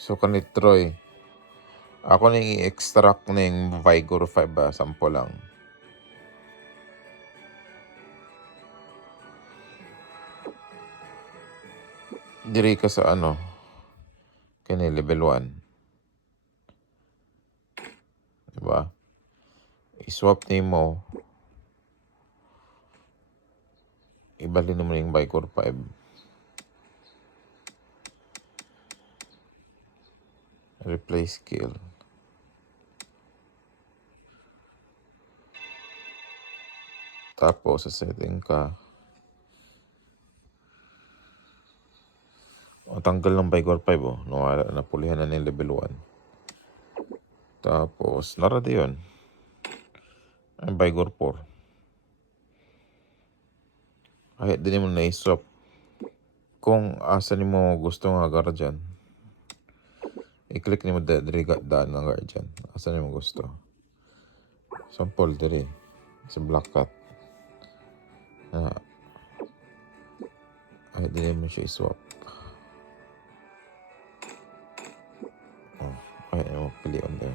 So kanit Troy, ako nang i-extract ng Vigor 5 sample lang. Diri ka sa ano, kani level 1. Diba? I-swap nimo, ibalin mo yung Vigor 5. Replace skill. Tapos, sa setting ka. O, tanggal ng Vigor 5, oh. Nawala, napulihan na ng level 1. Tapos, narada yun. Ang Vigor 4. Kahit din mo na-swap. Kung asa ni mo gusto nga guardian, i-click ni mo diri daan ng guardian. Asa ni mo gusto. Sample diri. Sa Black Cat. Kahit din mo siya i-swap. Oh, kahit mo piliin din.